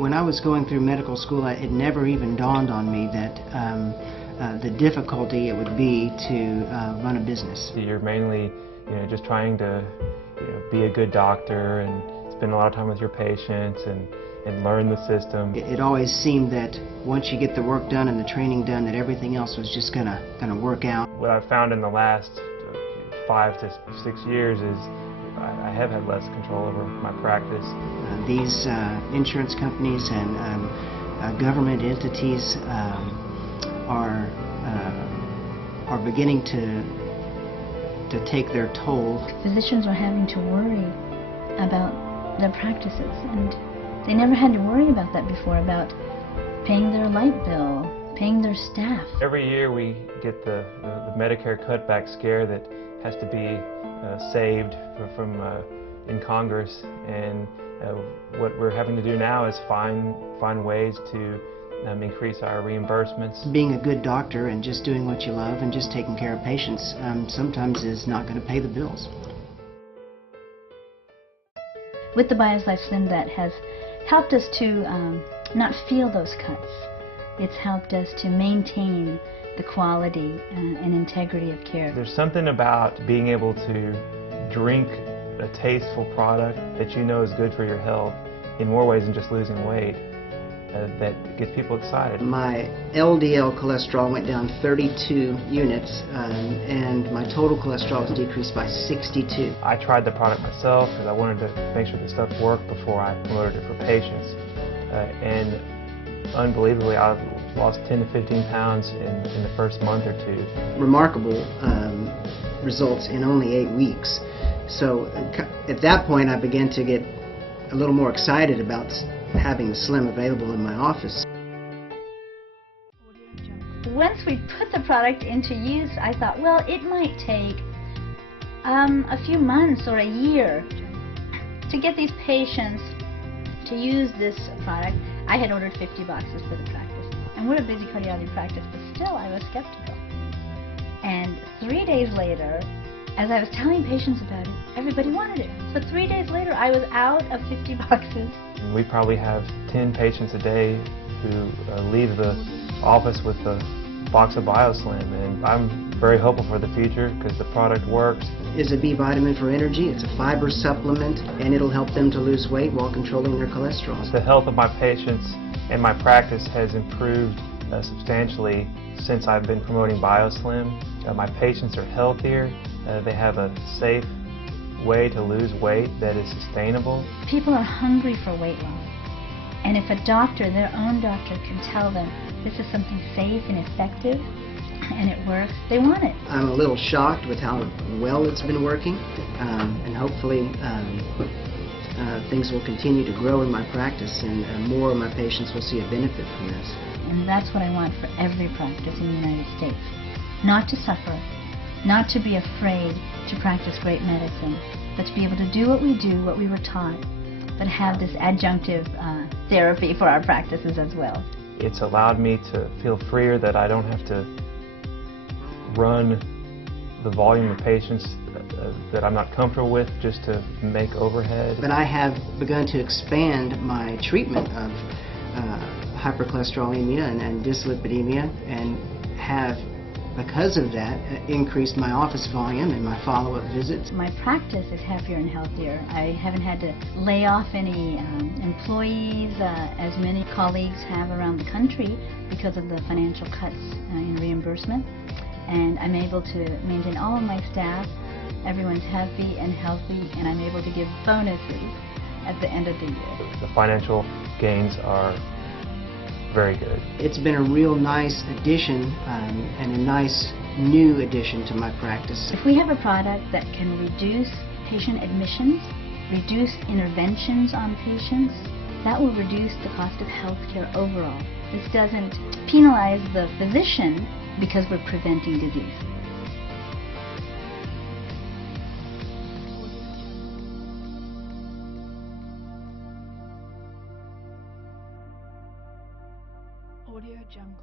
When I was going through medical school, it never even dawned on me that the difficulty it would be to run a business. You're mainly, just trying to, be a good doctor and spend a lot of time with your patients and learn the system. It always seemed that once you get the work done and the training done, that everything else was just gonna work out. What I've found in the last 5 to 6 years is I have had less control over my practice. These insurance companies and government entities are beginning to take their toll. Physicians are having to worry about their practices, and they never had to worry about that before, about paying their light bill, paying their staff. Every year we get the Medicare cutback scare that has to be saved from in Congress, and what we're having to do now is find ways to increase our reimbursements. Being a good doctor and just doing what you love and just taking care of patients sometimes is not going to pay the bills. With the BioSlice Slim, that has helped us to not feel those cuts. It's helped us to maintain the quality and integrity of care. There's something about being able to drink a tasteful product that you know is good for your health in more ways than just losing weight that gets people excited. My LDL cholesterol went down 32 units and my total cholesterol was decreased by 62. I tried the product myself because I wanted to make sure the stuff worked before I promoted it for patients. And unbelievably, I've lost 10 to 15 pounds in the first month or two. Remarkable results in only 8 weeks. So at that point I began to get a little more excited about having the Slim available in my office. Once we put the product into use, I thought, well, it might take a few months or a year to get these patients to use this product. I had ordered 50 boxes for the practice, and we're a busy cardiology practice, but still I was skeptical. And 3 days later, as I was telling patients about it, everybody wanted it. So 3 days later, I was out of 50 boxes. We probably have 10 patients a day who leave the office with a box of BioSlim, and I'm very hopeful for the future because the product works. It's a B vitamin for energy, it's a fiber supplement, and it'll help them to lose weight while controlling their cholesterol. The health of my patients and my practice has improved substantially since I've been promoting BioSlim. My patients are healthier, they have a safe way to lose weight that is sustainable. People are hungry for weight loss, and if a doctor, their own doctor, can tell them this is something safe and effective and it works, they want it. I'm a little shocked with how well it's been working, and hopefully things will continue to grow in my practice, and more of my patients will see a benefit from this. And that's what I want for every practice in the United States. Not to suffer, not to be afraid to practice great medicine, but to be able to do what we do, what we were taught, but have this adjunctive therapy for our practices as well. It's allowed me to feel freer, that I don't have to run the volume of patients that I'm not comfortable with just to make overhead. But I have begun to expand my treatment of hypercholesterolemia and dyslipidemia, and have, because of that, increased my office volume and my follow-up visits. My practice is happier and healthier. I haven't had to lay off any employees, as many colleagues have around the country because of the financial cuts in reimbursement. And I'm able to maintain all of my staff. Everyone's happy and healthy, and I'm able to give bonuses at the end of the year. The financial gains are very good. It's been a real nice addition and a nice new addition to my practice. If we have a product that can reduce patient admissions, reduce interventions on patients, that will reduce the cost of healthcare overall. This doesn't penalize the physician because we're preventing disease. Audio Jungle.